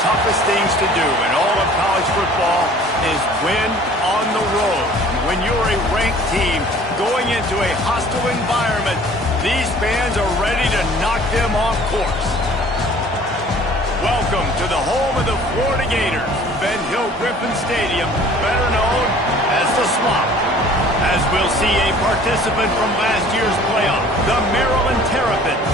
toughest things to do in all of college football is win on the road. When you're a ranked team going into a hostile environment, these fans are ready to knock them off course. Welcome to the home of the Florida Gators, Ben Hill Griffin Stadium, better known as the Swamp. As we'll see a participant from last year's playoff, the Maryland Terrapins,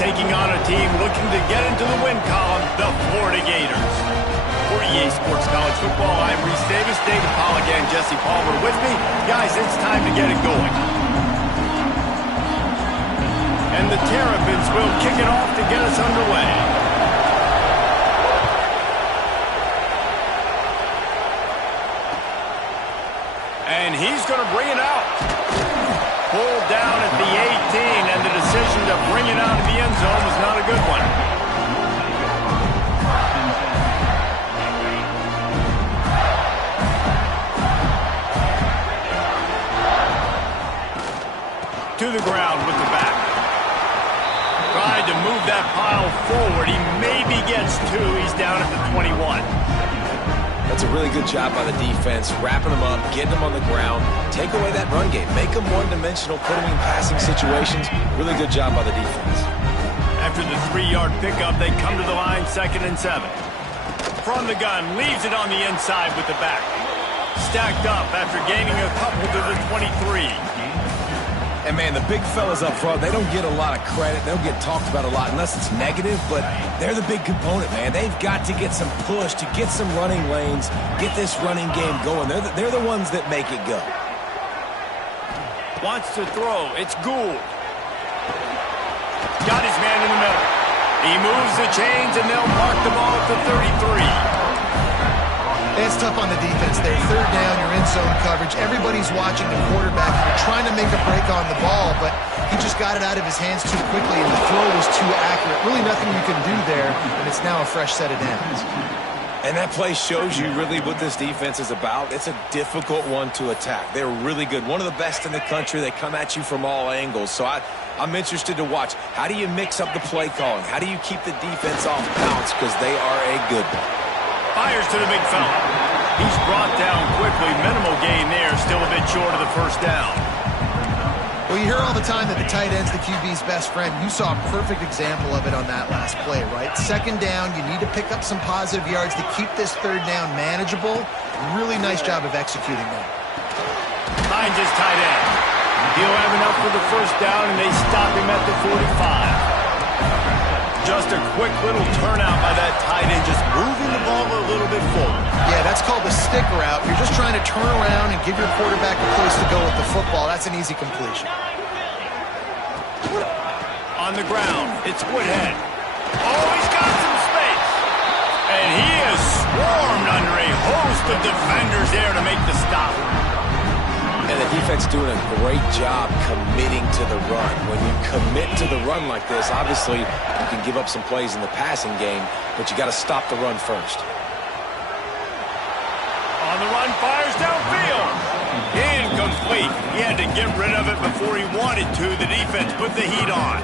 taking on a team looking to get into the win column, the Florida Gators. For EA Sports College Football, I'm Reese Davis, David Pollack, and Jesse Palmer with me. Guys, it's time to get it going. And the Terrapins will kick it off to get us underway. And he's going to bring it out. Pulled down at the 18, and the decision to bring it out of the end zone was not a good one. To the ground with the back. Tried to move that pile forward. He maybe gets two. He's down at the 21. That's a really good job by the defense, wrapping them up, getting them on the ground, take away that run game, make them one-dimensional, put them in passing situations. Really good job by the defense. After the 3-yard pickup, they come to the line, 2nd and 7. From the gun, leaves it on the inside with the back. Stacked up after gaining a couple to the 23. And, man, the big fellas up front, they don't get a lot of credit. They don't get talked about a lot unless it's negative, but they're the big component, man. They've got to get some push, to get some running lanes, get this running game going. They're the ones that make it go. Wants to throw. It's Gould. Got his man in the middle. He moves the chains, and they'll mark the ball at the 33. It's tough on the defense there. 3rd down, you're in zone coverage. Everybody's watching the quarterback. You're trying to make a break on the ball, but he just got it out of his hands too quickly, and the throw was too accurate. Really nothing you can do there, and it's now a fresh set of downs. And that play shows you really what this defense is about. It's a difficult one to attack. They're really good. One of the best in the country. They come at you from all angles. So I'm interested to watch. How do you mix up the play calling? How do you keep the defense off balance? Because they are a good one. Fires to the big fella. He's brought down quickly. Minimal gain there. Still a bit short of the 1st down. Well, you hear all the time that the tight end's the QB's best friend. You saw a perfect example of it on that last play, right? 2nd down, you need to pick up some positive yards to keep this 3rd down manageable. Really nice job of executing that. Finds his tight end. He'll have enough for the 1st down, and they stop him at the 45. Just a quick little turnout by that tight end, just moving the ball a little bit forward. Yeah, that's called a stick route. You're just trying to turn around and give your quarterback a place to go with the football. That's an easy completion. On the ground, it's Woodhead. Oh, he's got some space. And he is swarmed under a host of defenders there to make the stop. And the defense doing a great job committing to the run. When you commit to the run like this, obviously you can give up some plays in the passing game, but you got to stop the run first. On the run, fires downfield. Incomplete. He had to get rid of it before he wanted to. The defense put the heat on.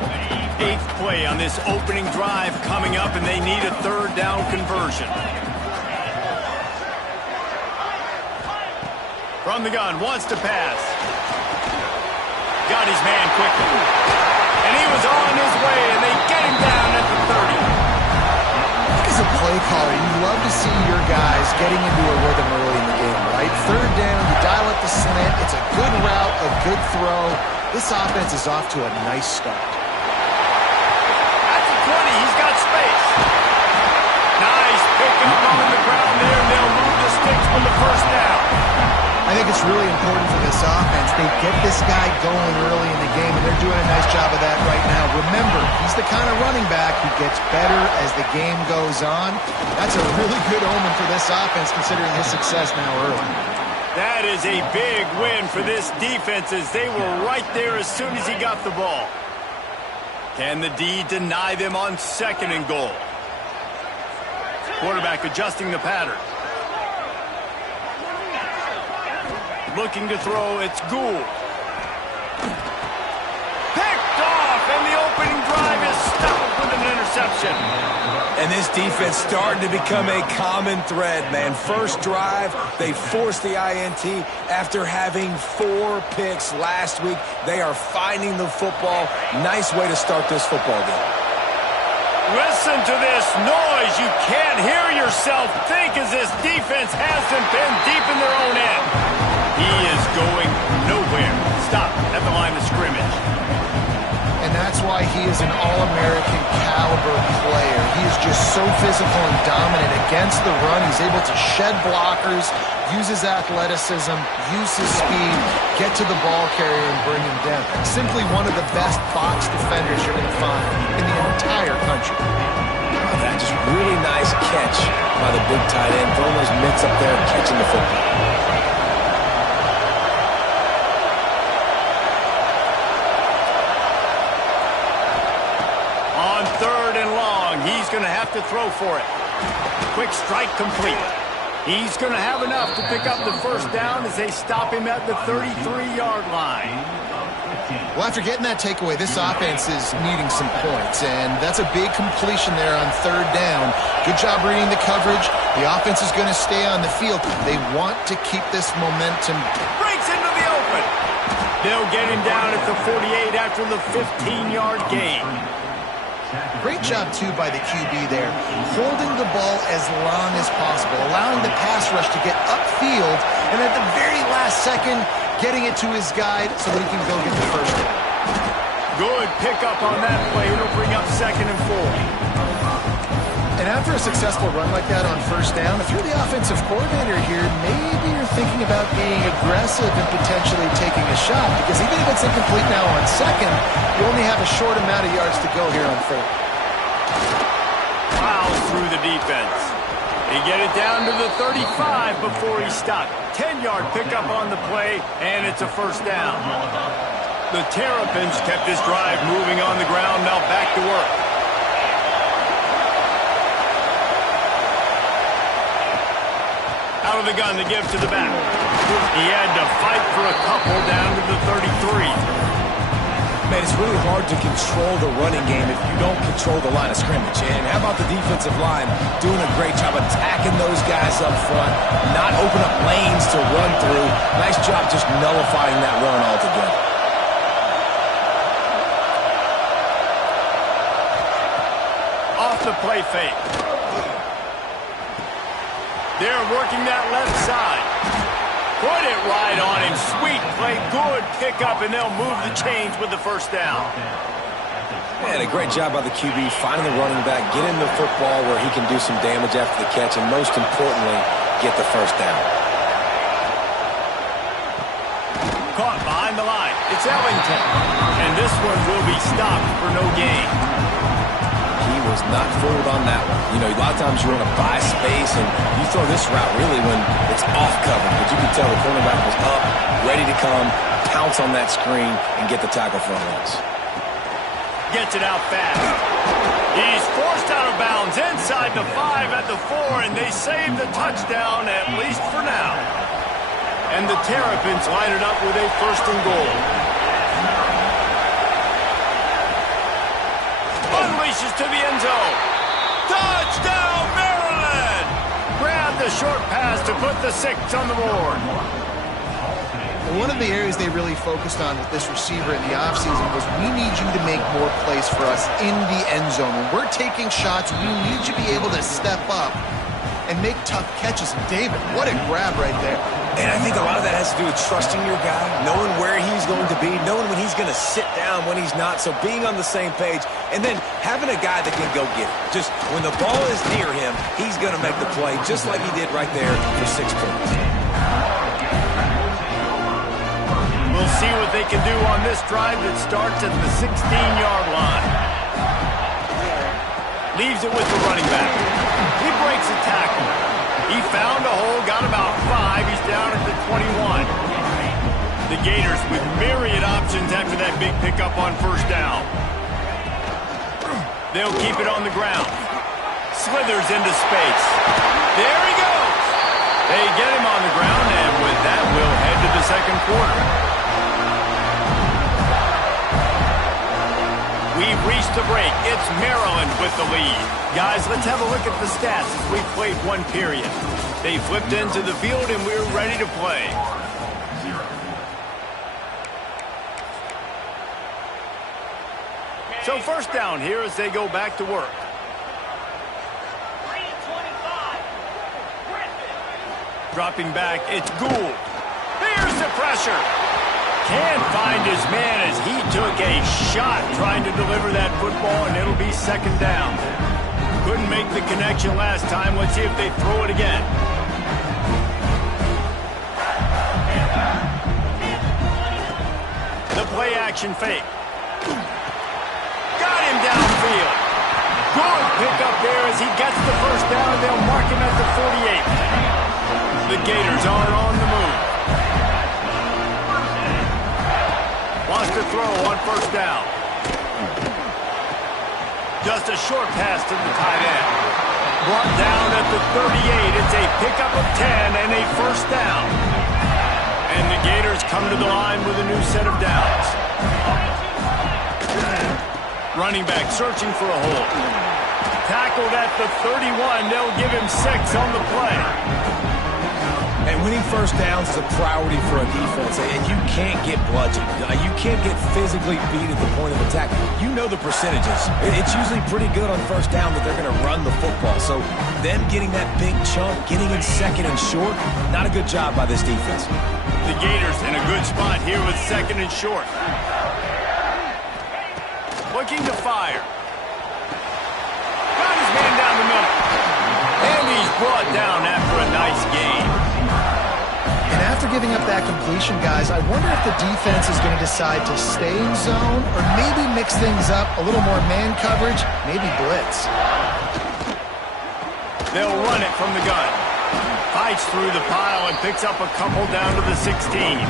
8th play on this opening drive coming up, and they need a 3rd down conversion. From the gun, wants to pass. Got his man quickly. And he was on his way, and they get him down at the 30. As a play caller, you love to see your guys getting into a rhythm early in the game, right? 3rd down, you dial up the slant. It's a good route, a good throw. This offense is off to a nice start. At the 20, he's got space. Nice pickup on the ground there, and they'll move the sticks from the 1st down. I think it's really important for this offense. They get this guy going early in the game, and they're doing a nice job of that right now. Remember, he's the kind of running back who gets better as the game goes on. That's a really good omen for this offense, considering his success now early. That is a big win for this defense, as they were right there as soon as he got the ball. Can the D deny them on 2nd and goal? Quarterback adjusting the pattern. Looking to throw, it's Gould. Picked off, and the opening drive is stopped with an interception. And this defense starting to become a common thread, man. First drive, they forced the INT after having 4 picks last week. They are finding the football. Nice way to start this football game. Listen to this noise. You can't hear yourself think as this defense hasn't been deep in their own end. He is going nowhere. Stop at the line of scrimmage. And that's why he is an All-American caliber player. He is just so physical and dominant against the run. He's able to shed blockers, use his athleticism, use his speed, get to the ball carrier and bring him down. Simply one of the best box defenders you're going to find in the entire country. That just really nice catch by the big tight end. Throwing those mitts up there and catching the football. On 3rd and long, he's going to have to throw for it. Quick strike complete. He's going to have enough to pick up the first down as they stop him at the 33-yard line. Well, after getting that takeaway, this offense is needing some points, and that's a big completion there on 3rd down. Good job reading the coverage. The offense is going to stay on the field. They want to keep this momentum. Breaks into the open. They'll get him down at the 48 after the 15-yard gain. Great job, too, by the QB there, holding the ball as long as possible, allowing the pass rush to get upfield, and at the very last second, getting it to his guide so that he can go get the first down. Good pickup on that play. It'll bring up 2nd and 4. And after a successful run like that on 1st down, if you're the offensive coordinator here, maybe you're thinking about being aggressive and potentially taking a shot, because even if it's incomplete now on 2nd, you only have a short amount of yards to go here on 3rd. Plows through the defense. They get it down to the 35 before he stopped. 10-yard pickup on the play, and it's a 1st down. The Terrapins kept this drive moving on the ground. Now back to work. Out of the gun to give to the back. He had to fight for a couple down to the 33. Man, it's really hard to control the running game if you don't control the line of scrimmage. And how about the defensive line doing a great job attacking those guys up front, not open up lanes to run through. Nice job just nullifying that run altogether. Off the play fake. They're working that left side. Put it right on him. Sweet play. Good pickup, and they'll move the chains with the 1st down. Man, a great job by the QB finding the running back, getting the football where he can do some damage after the catch, and most importantly, get the 1st down. Caught behind the line. It's Ellington. And this one will be stopped for no gain. He was not fooled on that one. You know, a lot of times you want to buy space, and you throw this route really when it's off cover. But you can tell the cornerback was up, ready to come, pounce on that screen, and get the tackle for a loss. Gets it out fast. He's forced out of bounds inside the 5 at the 4, and they save the touchdown, at least for now. And the Terrapins line it up with a 1st and goal. Unleashes to the end zone. Touchdown, Maryland! Grab the short pass to put the 6 on the board. One of the areas they really focused on with this receiver in the offseason was, we need you to make more plays for us in the end zone. When we're taking shots, we need you to be able to step up and make tough catches. And David, what a grab right there. And I think a lot of that has to do with trusting your guy, knowing where he's going to be, knowing when he's going to sit down, when he's not. So being on the same page, and then having a guy that can go get it. Just when the ball is near him, he's going to make the play, just like he did right there for 6 points. We'll see what they can do on this drive that starts at the 16-yard line. Leaves it with the running back. He breaks a tackle. He found a hole, got about 5. He's down at the 21. The Gators with myriad options after that big pickup on 1st down. They'll keep it on the ground. Slithers into space. There he goes. They get him on the ground, and with that, we'll head to the 2nd quarter. We've They've reached the break. It's Maryland with the lead. Guys, let's have a look at the stats as we played one period. They flipped into the field and we're ready to play. So first down here as they go back to work. Dropping back, it's Gould. Here's the pressure. Can't find his man as he took a shot trying to deliver that football, and it'll be second down. Couldn't make the connection last time. Let's see if they throw it again. The play action fake. Got him downfield. Good pick up there as he gets the first down. They'll mark him at the 48. The Gators are on the move. Wants to throw on first down. Just a short pass to the tight end. Brought down at the 38. It's a pickup of 10 and a first down. And the Gators come to the line with a new set of downs. Running back searching for a hole. Tackled at the 31. They'll give him 6 on the play. And winning first downs is a priority for a defense, and you can't get bludgeoned. You can't get physically beat at the point of attack. You know the percentages. It's usually pretty good on first down that they're going to run the football. So them getting that big chunk, getting in second and short, not a good job by this defense. The Gators in a good spot here with second and short. Looking to fire. Got his man down the middle. And he's brought down after a nice gain. And after giving up that completion, guys, I wonder if the defense is going to decide to stay in zone or maybe mix things up, a little more man coverage, maybe blitz. They'll run it from the gun. Fights through the pile and picks up a couple down to the 16.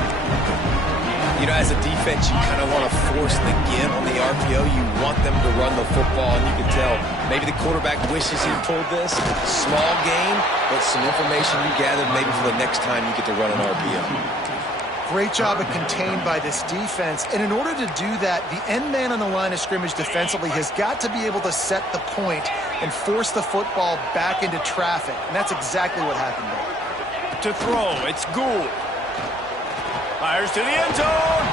You know, as a defense, you kind of want to force the give on the RPO. You want them to run the football, and you can tell maybe the quarterback wishes he pulled this. Small gain, but some information you gathered maybe for the next time you get to run an RPO. Great job of contained by this defense. And in order to do that, the end man on the line of scrimmage defensively has got to be able to set the point and force the football back into traffic. And that's exactly what happened there. To throw, it's Gould. Fires to the end zone.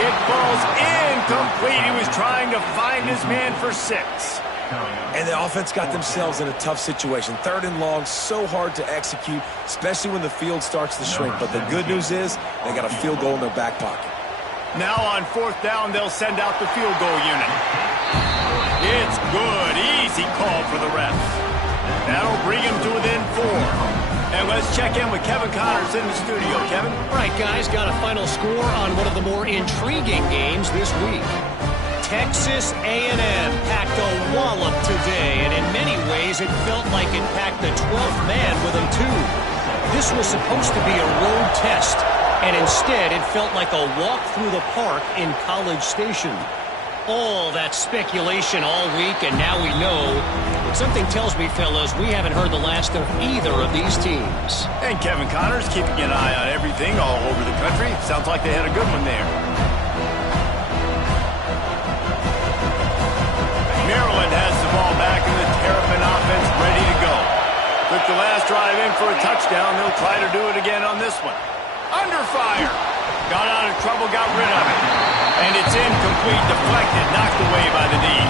It falls incomplete. He was trying to find his man for 6. And the offense got themselves in a tough situation. Third and long, so hard to execute, especially when the field starts to shrink. But the good news is they got a field goal in their back pocket. Now on fourth down, they'll send out the field goal unit. It's good. Easy call for the refs. That'll bring him to within 4. And let's check in with Kevin Connors in the studio. Kevin? All right, guys, got a final score on one of the more intriguing games this week. Texas A&M packed a wallop today, and in many ways it felt like it packed the 12th man with them, too. This was supposed to be a road test, and instead it felt like a walk through the park in College Station. All that speculation all week, and now we know. But something tells me, fellas, we haven't heard the last of either of these teams. And Kevin Connors keeping an eye on everything all over the country. Sounds like they had a good one there. Maryland has the ball back in the Terrapin offense ready to go. Took the last drive in for a touchdown. They'll try to do it again on this one. Under fire. Got out of trouble, got rid of it. And it's incomplete, deflected, knocked away by the knee.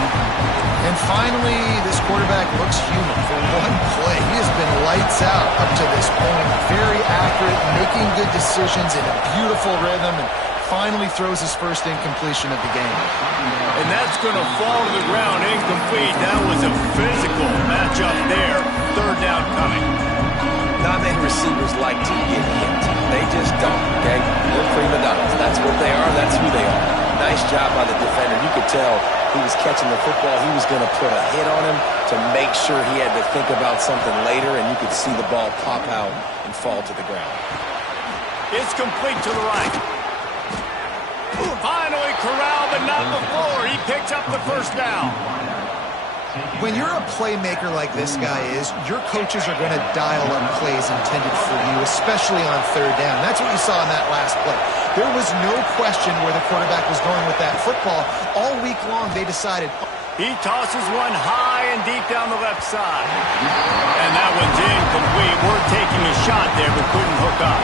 And finally, this quarterback looks human for one play. He has been lights out up to this point. Very accurate, making good decisions in a beautiful rhythm, and finally throws his first incompletion of the game. And that's going to fall to the ground incomplete. That was a physical matchup there. Third down coming. Not many receivers like to get hit. They just don't, okay? They're prima donnas. That's what they are. That's who they are. Nice job by the defender. You could tell he was catching the football. He was going to put a hit on him to make sure he had to think about something later, and you could see the ball pop out and fall to the ground. It's complete to the right. Finally corralled, but not before. He picks up the first down. When you're a playmaker like this guy is, your coaches are going to dial up plays intended for you, especially on third down. That's what you saw in that last play. There was no question where the quarterback was going with that football. All week long, they decided. He tosses one high and deep down the left side. And that one's incomplete. We're taking a shot there, but couldn't hook up.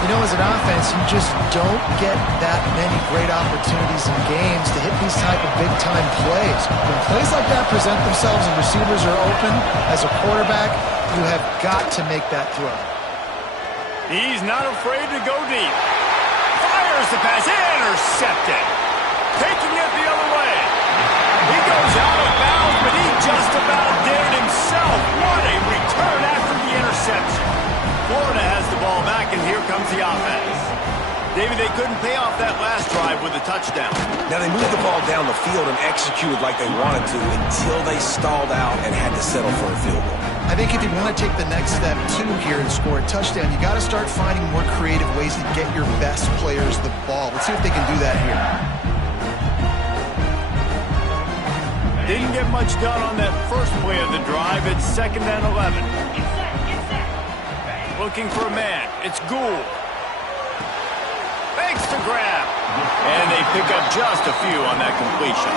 You know, as an offense, you just don't get that many great opportunities in games to hit these type of big-time plays. When plays like that present themselves and receivers are open, as a quarterback, you have got to make that throw. He's not afraid to go deep. Fires the pass. Intercepted. Taking it the other way. He goes out of bounds, but he just about did it himself. What a return after the interception. Florida has the ball back, and here comes the offense. David, they couldn't pay off that last drive with a touchdown. Now, they moved the ball down the field and executed like they wanted to until they stalled out and had to settle for a field goal. I think if you want to take the next step, too, here and score a touchdown, you got to start finding more creative ways to get your best players the ball. Let's see if they can do that here. Didn't get much done on that first play of the drive. It's 2nd and 11. Looking for a man. It's Gould. Makes the grab. And they pick up just a few on that completion.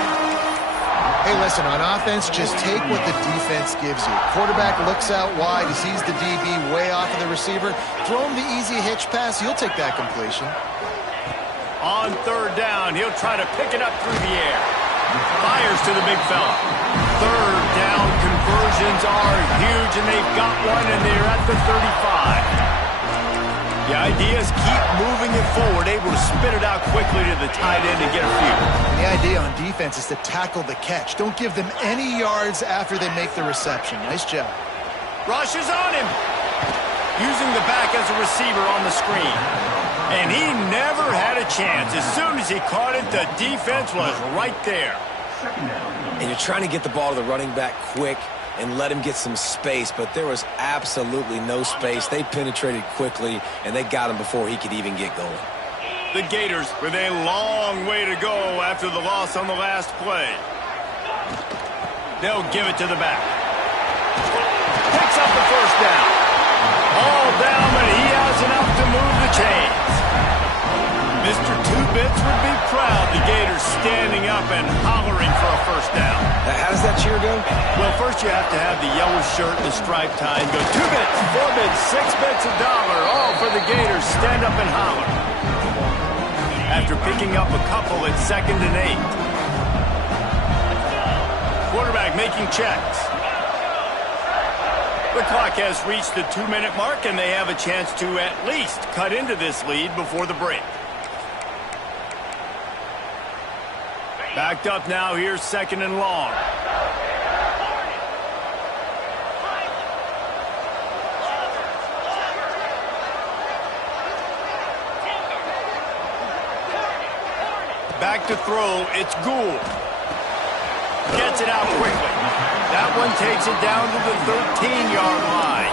Hey, listen, on offense, just take what the defense gives you. Quarterback looks out wide. He sees the DB way off of the receiver. Throw him the easy hitch pass. You'll take that completion. On third down, he'll try to pick it up through the air. Fires to the big fella. Third down conversions are huge, and they've got one, and they're at the 35. The idea is keep moving it forward, able to spit it out quickly to the tight end and get a few. And the idea on defense is to tackle the catch. Don't give them any yards after they make the reception. Nice job. Rush is on him. Using the back as a receiver on the screen. And he never had a chance. As soon as he caught it, the defense was right there. And you're trying to get the ball to the running back quick and let him get some space, but there was absolutely no space. They penetrated quickly, and they got him before he could even get going. The Gators with a long way to go after the loss on the last play. They'll give it to the back. Picks up the first down. All down, but he has enough to move the chains. Mr. Two-Bits would be proud. The Gators standing up and hollering for a first down. How does that cheer go? Well, first you have to have the yellow shirt and the striped tie and go 2 bits, 4 bits, 6 bits, $1. All for the Gators. Stand up and holler. After picking up a couple, it's 2nd and 8. Quarterback making checks. The clock has reached the 2-minute mark, and they have a chance to at least cut into this lead before the break. Backed up now, here's 2nd and long. Back to throw, it's Gould. Gets it out quickly. That one takes it down to the 13-yard line.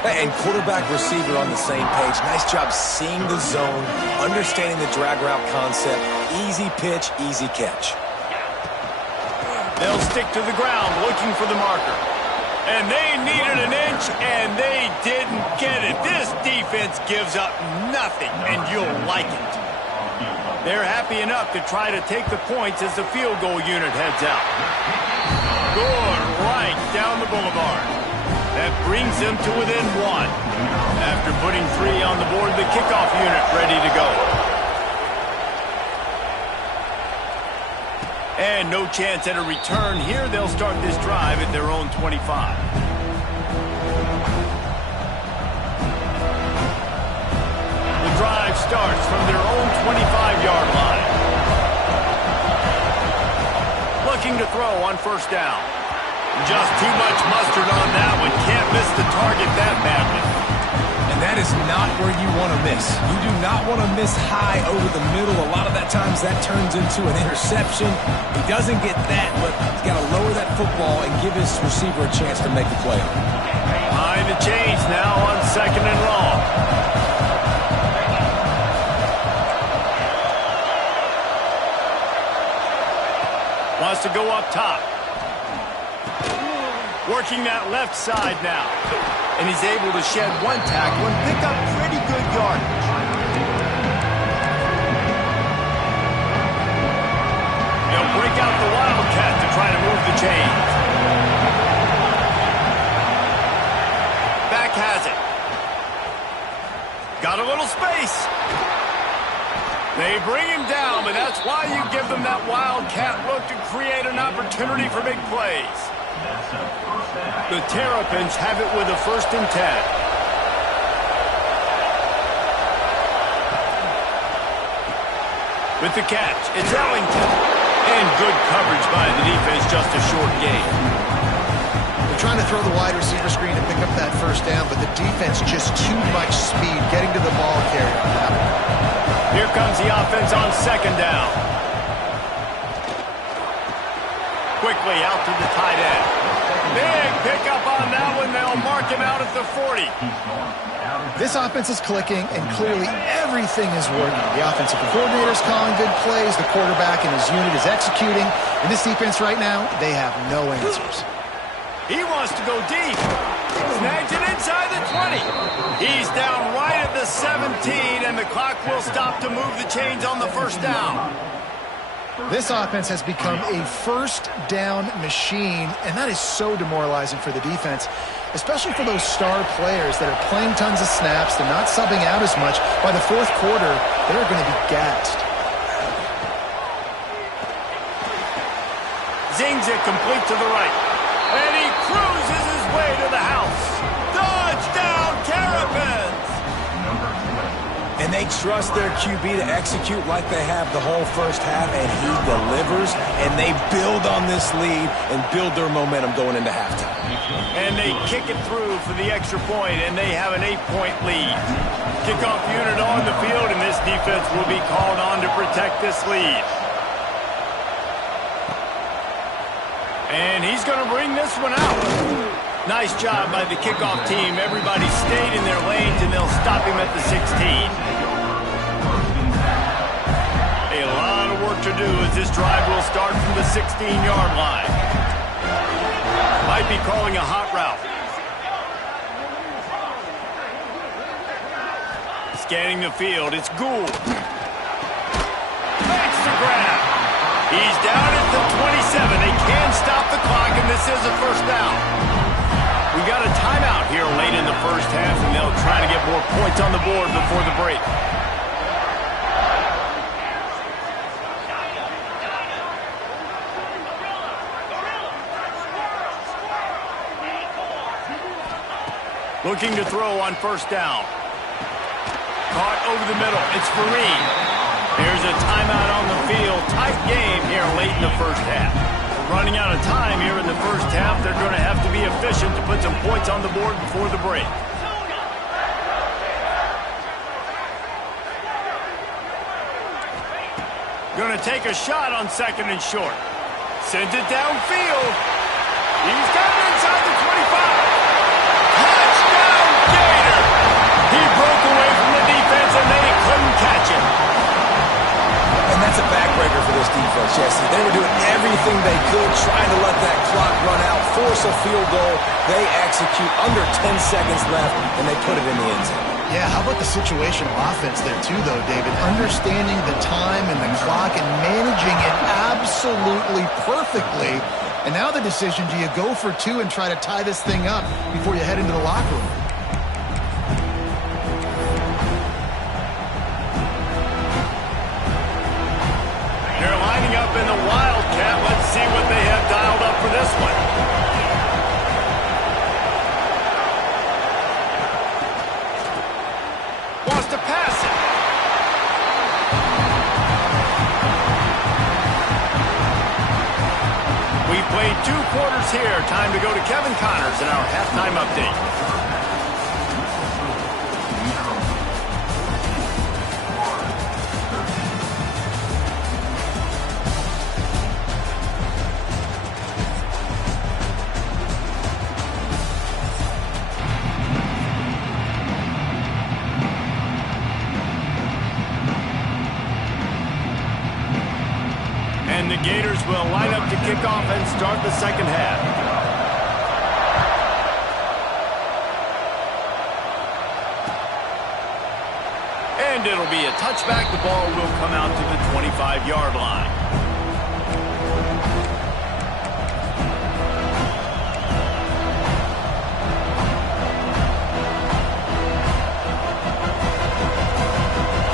And quarterback receiver on the same page. Nice job seeing the zone, understanding the drag route concept. Easy pitch, easy catch. They'll stick to the ground looking for the marker. And they needed an inch, and they didn't get it. This defense gives up nothing, and you'll like it. They're happy enough to try to take the points as the field goal unit heads out. Good right down the boulevard. That brings them to within 1. After putting 3 on the board, the kickoff unit ready to go. And no chance at a return here. They'll start this drive at their own 25. The drive starts from their own 25-yard line. Looking to throw on first down. Just too much mustard on that one. Can't miss the target that badly. And that is not where you want to miss. You do not want to miss high over the middle. A lot of that times that turns into an interception. He doesn't get that, but he's got to lower that football and give his receiver a chance to make the play. Behind the chains now on 2nd and long. Wants to go up top. Working that left side now. And he's able to shed one tackle and pick up pretty good yardage. They'll break out the Wildcat to try to move the chains. Back has it. Got a little space. They bring him down, but that's why you give them that Wildcat look to create an opportunity for big plays. The Terrapins have it with a 1st and 10. With the catch, it's Ellington. And good coverage by the defense, just a short gain. They're trying to throw the wide receiver screen to pick up that 1st down, but the defense just too much speed getting to the ball carrier on that one. Here comes the offense on 2nd down. Quickly out to the tight end. Big pickup on that one. They'll mark him out at the 40. This offense is clicking, and clearly everything is working. The offensive coordinator is calling good plays. The quarterback and his unit is executing. And this defense right now, they have no answers. He wants to go deep. Snags it inside the 20. He's down right at the 17, and the clock will stop to move the chains on the 1st down. This offense has become a 1st down machine, and that is so demoralizing for the defense, especially for those star players that are playing tons of snaps. They're not subbing out as much. By the 4th quarter, they're going to be gassed. Zings it complete to the right. And he cruises his way to the house. Touchdown, Terrapins! And they trust their QB to execute like they have the whole 1st half, and he delivers, and they build on this lead and build their momentum going into halftime. And they kick it through for the extra point, and they have an 8-point lead. Kickoff unit on the field, and this defense will be called on to protect this lead. And he's going to bring this one out. Nice job by the kickoff team. Everybody stayed in their lanes, and they'll stop him at the 16. A lot of work to do as this drive will start from the 16-yard line. Might be calling a hot route. Scanning the field, it's Gould. Makes the grab. He's down at the 27. They can stop the clock, and this is a 1st down. We got a timeout here late in the 1st half, and they'll try to get more points on the board before the break. Looking to throw on 1st down. Caught over the middle. It's Fareed. There's a timeout on the field. Tight game here late in the 1st half. We're running out of time here in the 1st half. They're going to have to be efficient to put some points on the board before the break. Going to take a shot on 2nd and short. Sends it downfield. He's got it inside the 25. Touchdown, Gator! He broke away from the defense, and they couldn't catch him. And that's a backbreaker for this defense, Jesse. They were doing everything they could, trying to let that clock run out, force a field goal. They execute under 10 seconds left, and they put it in the end zone. Yeah, how about the situational offense there too, though, David? Understanding the time and the clock and managing it absolutely perfectly. And now the decision, do you go for 2 and try to tie this thing up before you head into the locker room? They're lining up in the Wildcat. Let's see what they have dialed up for this one. Wants to pass it. We've played 2 quarters here. Time to go to Kevin Connors in our halftime update. The Gators will line up to kick off and start the 2nd half. And it'll be a touchback. The ball will come out to the 25-yard line.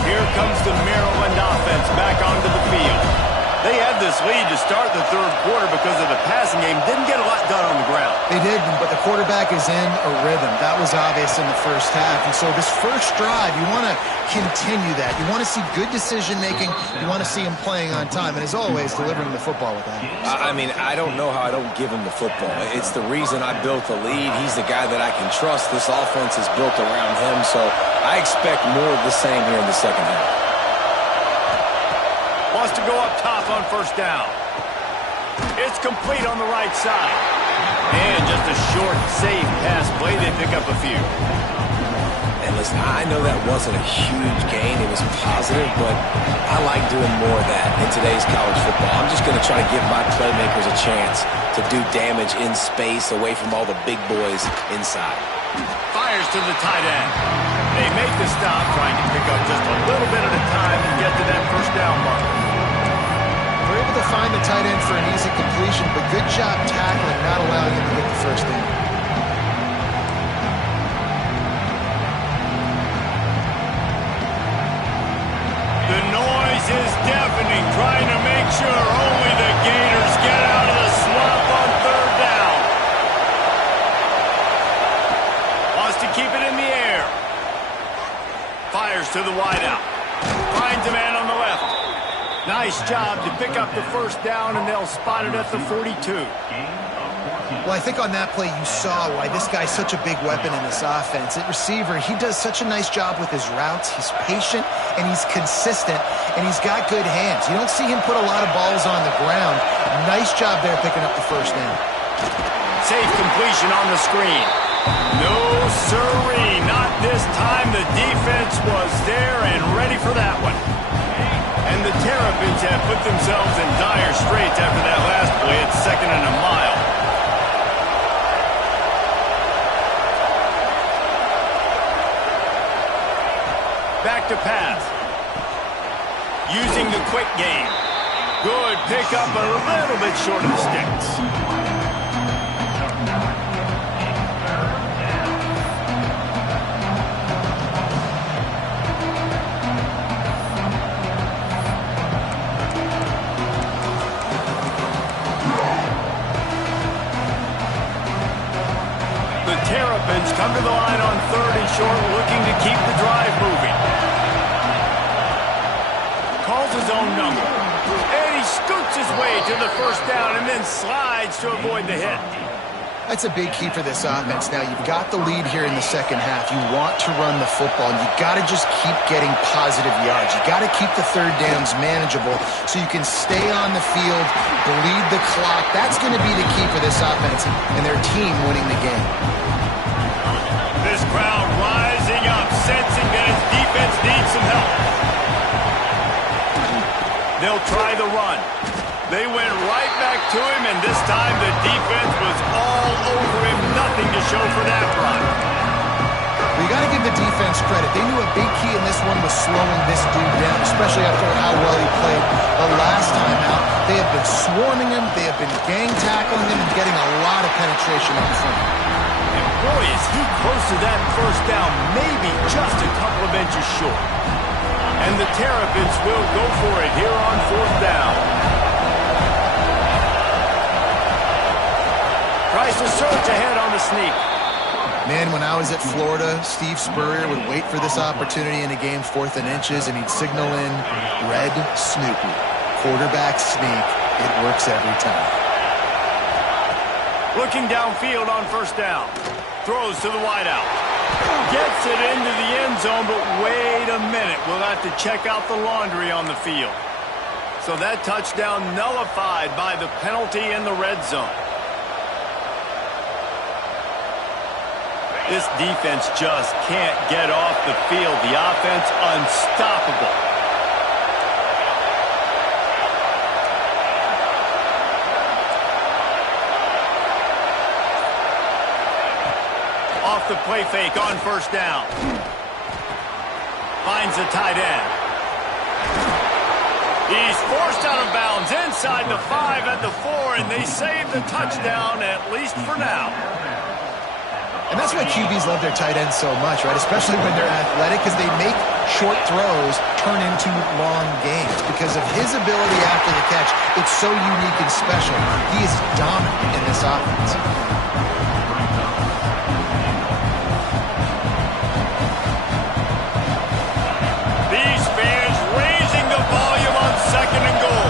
Here comes the Maryland offense back onto the field. They had this lead to start the third quarter because of the passing game. Didn't get a lot done on the ground. They didn't, but the quarterback is in a rhythm. That was obvious in the first half. And so this first drive, you want to continue that. You want to see good decision-making. You want to see him playing on time. And as always, delivering the football with that. I mean, I don't know how I don't give him the football. It's the reason I built the lead. He's the guy that I can trust. This offense is built around him. So I expect more of the same here in the second half. Wants to go up top on first down. It's complete on the right side. And just a short, safe pass play. They pick up a few. And listen, I know that wasn't a huge gain. It was positive, but I like doing more of that in today's college football. I'm just going to try to give my playmakers a chance to do damage in space away from all the big boys inside. Fires to the tight end. They make the stop, trying to pick up just a little bit at a time and get to that first down marker. They're able to find the tight end for an easy completion, but good job tackling, not allowing him to get the first down. The noise is deafening, trying to make sure only the Gators get out of the swamp on third down. Wants to keep it in the air. Fires to the wideout. Finds a man on the left. Nice job to pick up the first down, and they'll spot it at the 42. Well, I think on that play you saw why this guy's such a big weapon in this offense. At receiver, he does such a nice job with his routes. He's patient, and he's consistent, and he's got good hands. You don't see him put a lot of balls on the ground. Nice job there picking up the first down. Safe completion on the screen. No sirree, not this time. The defense was there and ready for that one. And the Terrapins have put themselves in dire straits after that last play at 2nd and a mile. Back to pass. Using the quick game. Good pickup, a little bit short of the sticks. Terrapins come to the line on 3rd and short, looking to keep the drive moving. Calls his own number. And he scoots his way to the first down and then slides to avoid the hit. That's a big key for this offense. Now, you've got the lead here in the second half. You want to run the football, and you've got to just keep getting positive yards. You've got to keep the third downs manageable so you can stay on the field, bleed the clock. That's going to be the key for this offense and their team winning the game. This crowd rising up, sensing that its defense needs some help. They'll try the run. They went right back to him, and this time the defense was all over him. Nothing to show for that run. Well, you got to give the defense credit. They knew a big key in this one was slowing this dude down, especially after how well he played the last time out. They have been swarming him. They have been gang tackling him and getting a lot of penetration up front. And boy, is he close to that first down, maybe just a couple of inches short. And the Terrapins will go for it here on 4th down. Tries to surge ahead on the sneak. Man, when I was at Florida, Steve Spurrier would wait for this opportunity in a game 4th and inches, and he'd signal in red Snoopy. Quarterback sneak. It works every time. Looking downfield on first down. Throws to the wideout. Gets it into the end zone, but wait a minute. We'll have to check out the laundry on the field. So that touchdown nullified by the penalty in the red zone. This defense just can't get off the field. The offense unstoppable. Off the play fake on first down. finds the tight end. He's forced out of bounds inside the 5 at the 4, and they save the touchdown, at least for now. And that's why QBs love their tight ends so much, right? Especially when they're athletic, because they make short throws turn into long games. Because of his ability after the catch, it's so unique and special. He is dominant in this offense. These fans raising the volume on 2nd and goal.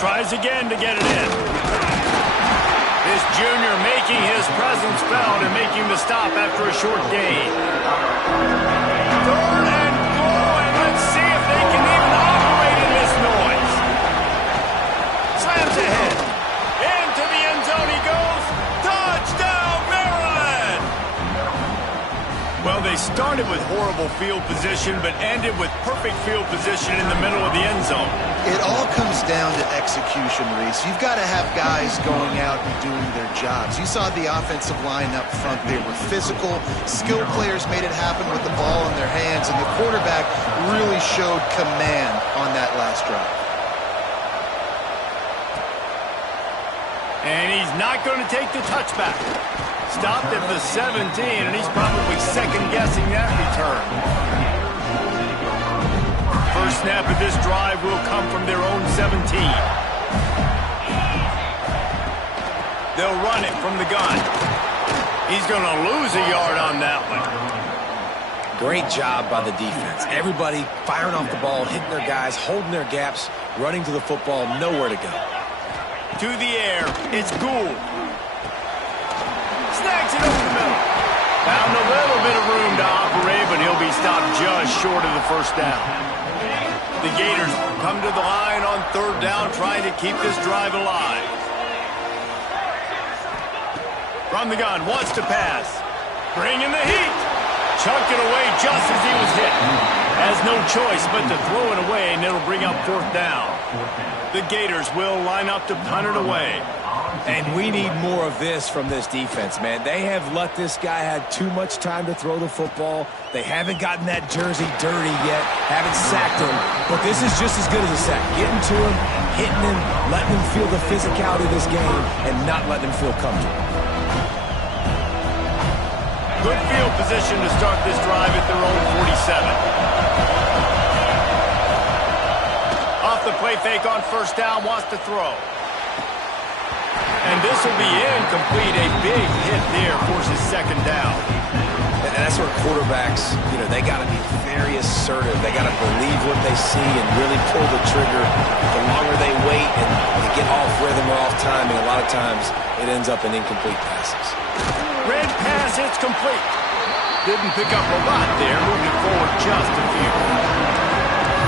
Tries again to get it in. This junior making his presence felt and making the stop after a short gain. 3rd and goal, and let's see if they can even operate in this noise. Slams ahead. Into the end zone he goes. Touchdown, Maryland! Well, they started with horrible field position, but ended with perfect field position in the middle of the end zone. It all comes down to execution, Reese. You've got to have guys going out and doing their jobs. You saw the offensive line up front. They were physical. Skilled players made it happen with the ball in their hands, and the quarterback really showed command on that last drive. And he's not going to take the touchback. Stopped at the 17, and he's probably second-guessing that return. First snap of this drive will come from their own 17. They'll run it from the gun. He's going to lose a yard on that one. Great job by the defense. Everybody firing off the ball, hitting their guys, holding their gaps, running to the football, nowhere to go. To the air, it's Gould. Snags it over the middle. Found a little bit of room to operate, but he'll be stopped just short of the first down. The Gators come to the line on 3rd down, trying to keep this drive alive. From the gun, wants to pass. Bringing the heat. Chunked it away just as he was hit. Has no choice but to throw it away, and it'll bring up 4th down. The Gators will line up to punt it away. And we need more of this from this defense, man. They have let this guy have too much time to throw the football. They haven't gotten that jersey dirty yet, haven't sacked him. But this is just as good as a sack. Getting to him, hitting him, letting him feel the physicality of this game, and not letting him feel comfortable. Good field position to start this drive at their own 47. Off the play fake on 1st down, wants to throw. And this will be incomplete. A big hit there forces 2nd down. And that's where quarterbacks, they got to be very assertive. They got to believe what they see and really pull the trigger. The longer they wait and they get off rhythm or off timing, a lot of times it ends up in incomplete passes. Red pass, it's complete. Didn't pick up a lot there, moving it forward just a few.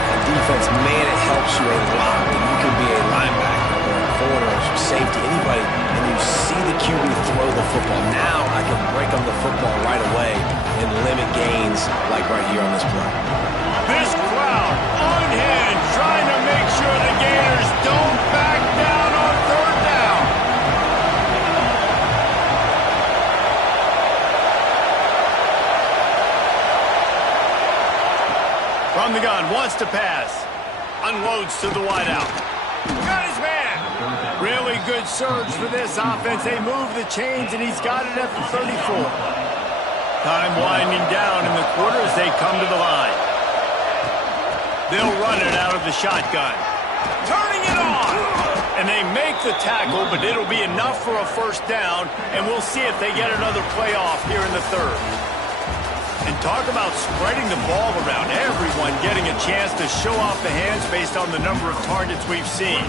And defense, man, it helps you a lot when you can be a linebacker or a corner or safety, anybody, and you see the QB throw the football. Now I can break on the football right away and limit gains like right here on this play. This crowd unhinged, trying to make sure the Gators don't back down on 3rd down. From the gun, wants to pass. Unloads to the wideout. Got his man. Really good surge for this offense. They move the chains, and he's got it at the 34. Time winding down in the quarter as they come to the line. They'll run it out of the shotgun. Turning it on. And they make the tackle, but it'll be enough for a 1st down, and we'll see if they get another playoff here in the 3rd. And talk about spreading the ball around. Everyone getting a chance to show off the hands based on the number of targets we've seen.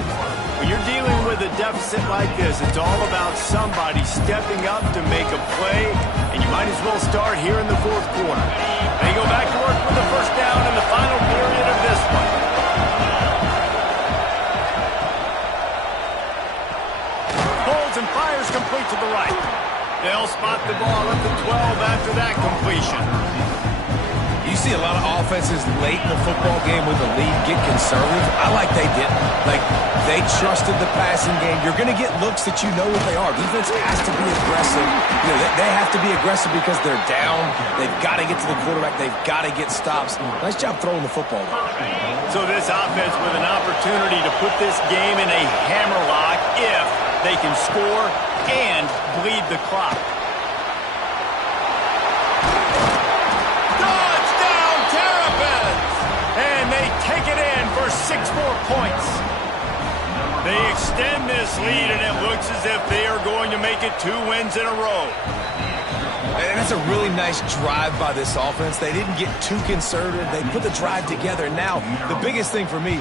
When you're dealing with a deficit like this, it's all about somebody stepping up to make a play, and you might as well start here in the 4th quarter. They go back to work with the 1st down in the final period of this one. Holds and fires complete to the right. They'll spot the ball at the 12 after that completion. You You see a lot of offenses late in the football game with the lead get conservative. I like they didn't. Like, they trusted the passing game. You're going to get looks that you know what they are. Defense has to be aggressive. You know, they have to be aggressive because they're down. They've got to get to the quarterback. They've got to get stops. Nice job throwing the football. So this offense with an opportunity to put this game in a hammerlock if they can score and bleed the clock. And they take it in for 6 more points. They extend this lead, and it looks as if they are going to make it 2 wins in a row. And that's a really nice drive by this offense. They didn't get too conservative. They put the drive together. Now, the biggest thing for me,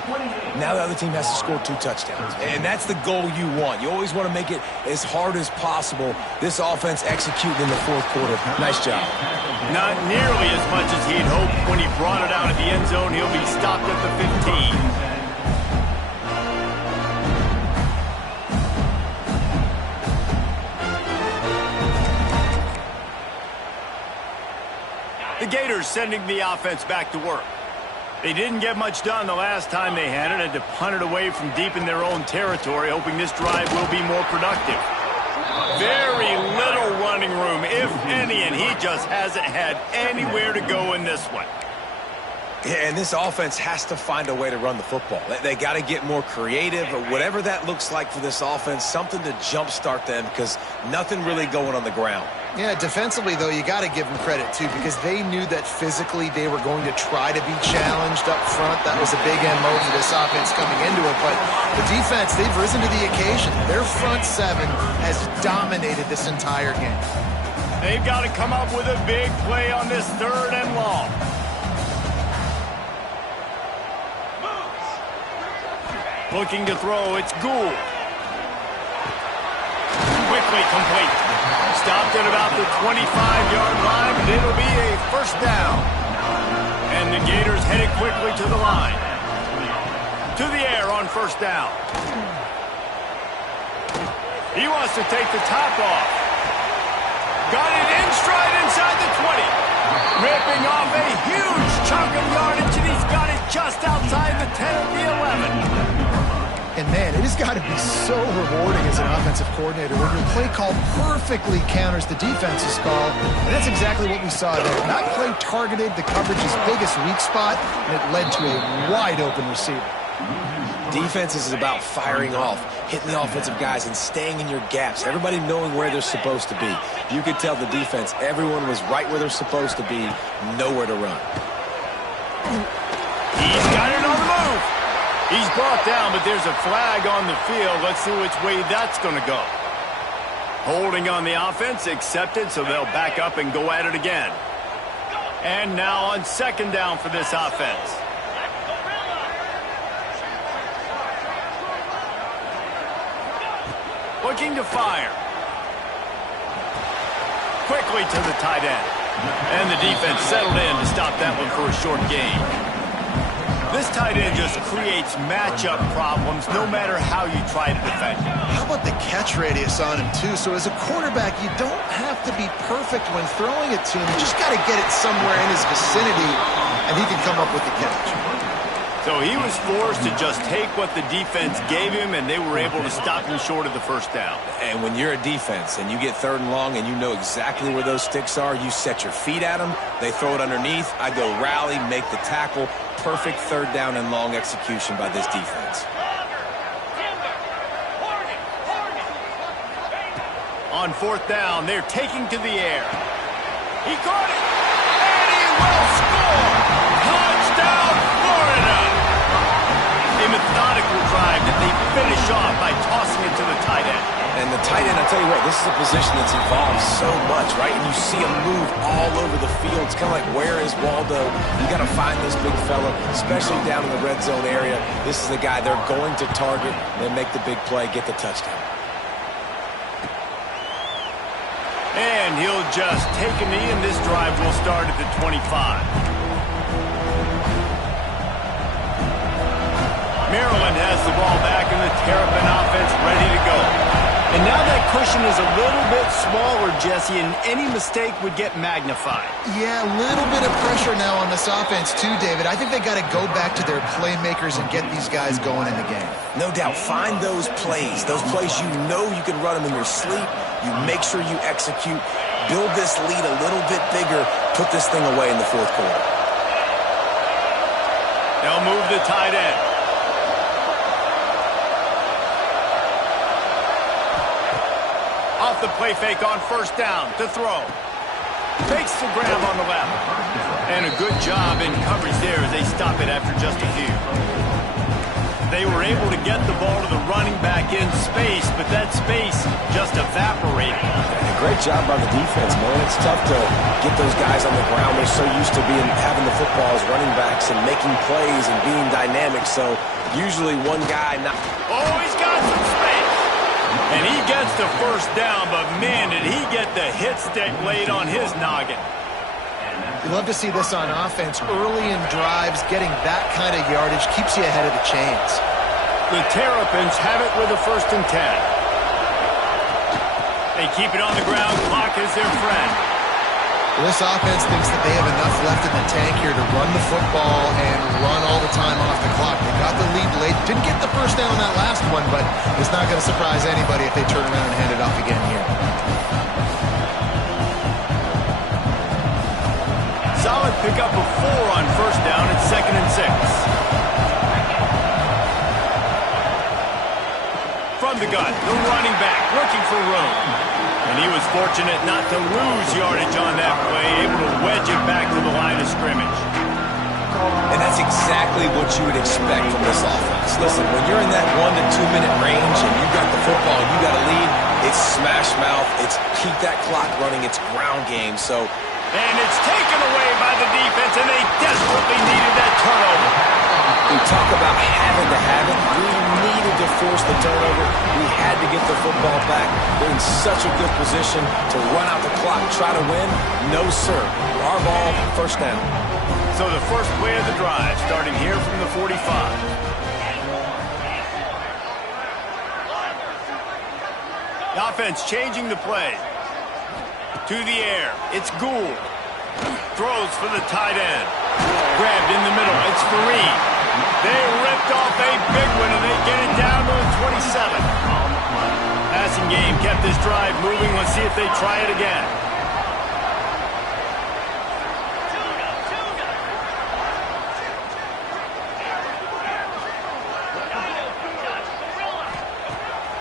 now the other team has to score 2 touchdowns. And that's the goal you want. You always want to make it as hard as possible. This offense executing in the 4th quarter. Nice job. Not nearly as much as he'd hoped when he brought it out of the end zone. He'll be stopped at the 15. The Gators sending the offense back to work. They didn't get much done the last time they had it, and to punt it away from deep in their own territory, hoping this drive will be more productive. Very little running room, if any, and he just hasn't had anywhere to go in this one. Yeah, and this offense has to find a way to run the football. They got to get more creative, or whatever that looks like for this offense, something to jumpstart them, because nothing really going on the ground. Yeah, defensively, though, you got to give them credit, too, because they knew that physically they were going to try to be challenged up front. That was a big MO for this offense coming into it. But the defense, they've risen to the occasion. Their front 7 has dominated this entire game. They've got to come up with a big play on this 3rd and long. Looking to throw, it's Gould. Quickly complete. Stopped at about the 25-yard line, but it'll be a 1st down. And the Gators headed quickly to the line. To the air on 1st down. He wants to take the top off. Got it in stride inside the 20. Ripping off a huge chunk of yardage, and he's got it just outside the 10 of the 11. And, man, it has got to be so rewarding as an offensive coordinator when your play call perfectly counters the defense's call. And that's exactly what we saw there. That play targeted the coverage's biggest weak spot, and it led to a wide-open receiver. Defense is about firing off, hitting the offensive guys, and staying in your gaps. Everybody knowing where they're supposed to be. You could tell the defense, everyone was right where they're supposed to be, nowhere to run. He's got it on the move. He's brought down, but there's a flag on the field. Let's see which way that's going to go. Holding on the offense, accepted, so they'll back up and go at it again. And now on 2nd down for this offense. Looking to fire. Quickly to the tight end. And the defense settled in to stop that one for a short gain. This tight end just creates matchup problems no matter how you try to defend him. How about the catch radius on him, too? So as a quarterback, you don't have to be perfect when throwing it to him. You just got to get it somewhere in his vicinity, and he can come up with the catch. So he was forced to just take what the defense gave him, and they were able to stop him short of the 1st down. And when you're a defense and you get 3rd and long and you know exactly where those sticks are, you set your feet at them, they throw it underneath, I go rally, make the tackle. Perfect 3rd down and long execution by this defense. On 4th down, they're taking to the air. He caught it, and he will score! Touchdown, Florida! A methodical drive that they finish off by tossing it to the tight end. And the tight end, I'll tell you what, this is a position that's evolved so much, right? And you see him move all over the field. It's kind of like, where is Waldo? You got to find this big fella, especially down in the red zone area. This is the guy they're going to target and make the big play, get the touchdown. And he'll just take a knee, and this drive will start at the 25. Maryland has the ball back, and the Terrapin offense ready to go. And now that cushion is a little bit smaller, Jesse, and any mistake would get magnified. Yeah, a little bit of pressure now on this offense too, David. I think they got to go back to their playmakers and get these guys going in the game. No doubt. Find those plays you know you can run them in your sleep. You make sure you execute. Build this lead a little bit bigger. Put this thing away in the fourth quarter. They'll move the tight end. Off the play fake on first down to throw. Fakes the grab on the left. And a good job in coverage there as they stop it after just a few. They were able to get the ball to the running back in space, but that space just evaporated. And a great job by the defense, man. It's tough to get those guys on the ground. They're so used to having the football as running backs and making plays and being dynamic. So usually one guy not... Oh, he's got some space. And he gets the first down, but man, did he get the hit stick laid on his noggin. You love to see this on offense. Early in drives, getting that kind of yardage keeps you ahead of the chains. The Terrapins have it with a 1st and 10. They keep it on the ground. Clock is their friend. Well, this offense thinks that they have enough left in the tank here to run the football and run all the time off the clock. They got the lead late. Didn't get the first down on that last one, but it's not going to surprise anybody if they turn around and hand it off again here. Solid pickup of 4 on first down. It's 2nd and 6. From the gun, the running back looking for room. And he was fortunate not to lose yardage on that play, able to wedge it back to the line of scrimmage. And that's exactly what you would expect from this offense. Listen, when you're in that 1 to 2 minute range and you got the football and you got a lead, it's smash mouth, it's keep that clock running, it's ground game. And it's taken away by the defense, and they desperately needed that turnover. We talk about having to have it. We needed to force the turnover. We had to get the football back. They're in such a good position to run out the clock, try to win. No, sir. Our ball, first down. So the first play of the drive, starting here from the 45. The offense changing the play. To the air, it's Gould. Throws for the tight end. Grabbed in the middle, it's Fareed. They ripped off a big one, and they get it down to the 27. Passing game kept this drive moving. Let's see if they try it again.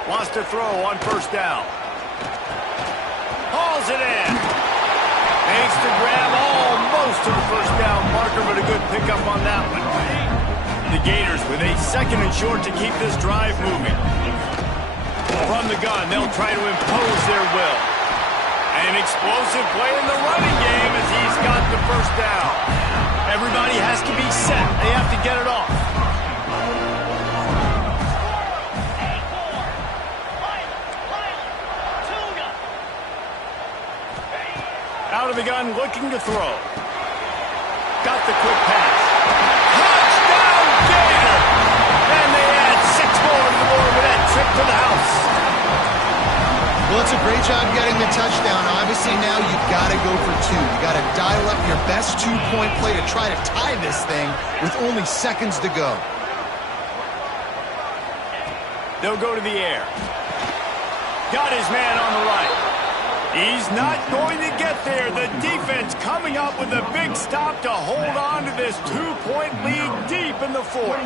Wants to throw on first down. Hauls it in. Makes the grab almost to the first down marker, but a good pickup on that one. The Gators with a 2nd and short to keep this drive moving. From the gun, they'll try to impose their will. An explosive play in the running game as he's got the first down. Everybody has to be set. They have to get it off. Out of the gun, looking to throw. Got the quick pass. Touchdown, Gator! And they add 6 more to the board with that trip to the house. Well, it's a great job getting the touchdown. Obviously, now you've got to go for 2. You got to dial up your best 2-point play to try to tie this thing with only seconds to go. They'll go to the air. Got his man on the right. He's not going to get there. The defense coming up with a big stop to hold on to this 2-point lead deep in the 4th.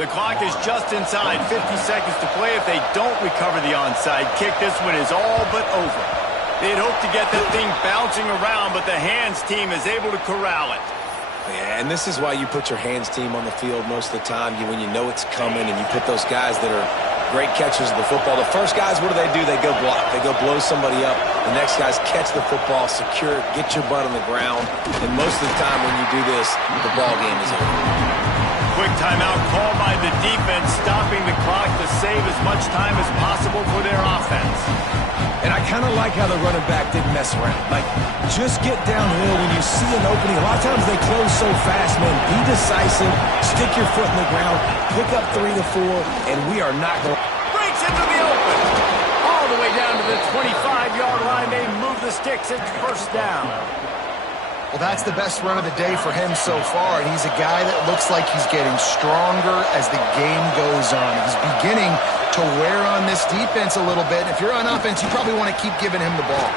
The clock is just inside 50 seconds to play. If they don't recover the onside kick, this one is all but over. They'd hoped to get that thing bouncing around, but the hands team is able to corral it. Yeah, and this is why you put your hands team on the field most of the time. When you know it's coming and you put those guys that are great catchers of the football. The first guys, what do? They go block. They go blow somebody up. The next guys catch the football, secure it, get your butt on the ground. And most of the time when you do this, the ball game is over. Quick timeout called by the defense, stopping the clock to save as much time as possible for their offense. And I kind of like how the running back didn't mess around. Like, just get downhill when you see an opening. A lot of times they close so fast, man. Be decisive, stick your foot in the ground, pick up 3 to 4, and we are not going. Breaks into the open. All the way sticks at first down. Well, that's the best run of the day for him so far, and he's a guy that looks like he's getting stronger as the game goes on. He's beginning to wear on this defense a little bit. If you're on offense, you probably want to keep giving him the ball.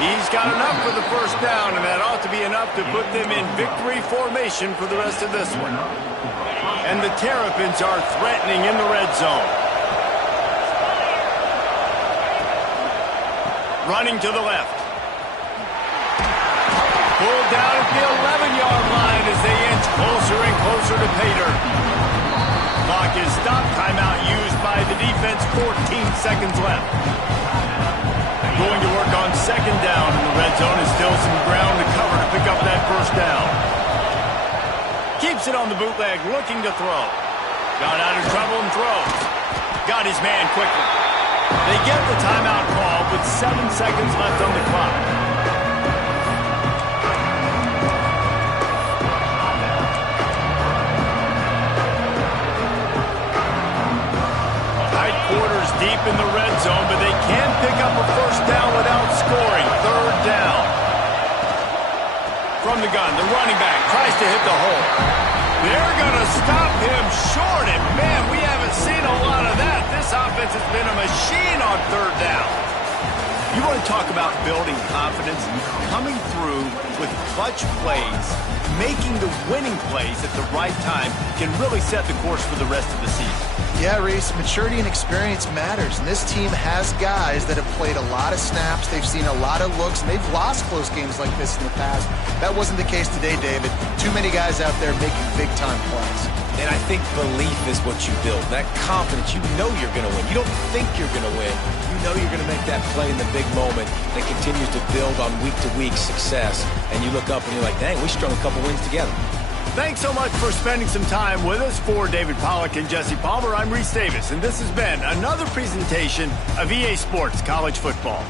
He's got enough for the first down, and that ought to be enough to put them in victory formation for the rest of this one. And the Terrapins are threatening in the red zone. Running to the left. Pulled down at the 11-yard line as they inch closer and closer to pay dirt. Clock is stopped. Timeout used by the defense. 14 seconds left. Going to work on second down in the red zone. Is still some ground to cover to pick up that first down. Keeps it on the bootleg, looking to throw. Got out of trouble and throws. Got his man quickly. They get the timeout call with 7 seconds left on the clock. Quarters deep in the red zone, but they can pick up a first down without scoring. Third down. From the gun, the running back tries to hit the hole. They're going to stop him short, and man, we haven't seen a lot of that. This offense has been a machine on third down. You want to talk about building confidence, coming through with clutch plays, making the winning plays at the right time can really set the course for the rest of the season. Yeah, Reese, maturity and experience matters, and this team has guys that have played a lot of snaps, they've seen a lot of looks, and they've lost close games like this in the past. That wasn't the case today, David. Too many guys out there making big-time plays. And I think belief is what you build, that confidence. You know you're going to win. You don't think you're going to win. You know you're going to make that play in the big moment that continues to build on week-to-week success. And you look up and you're like, dang, we strung a couple wins together. Thanks so much for spending some time with us. For David Pollack and Jesse Palmer, I'm Reese Davis, and this has been another presentation of EA Sports College Football.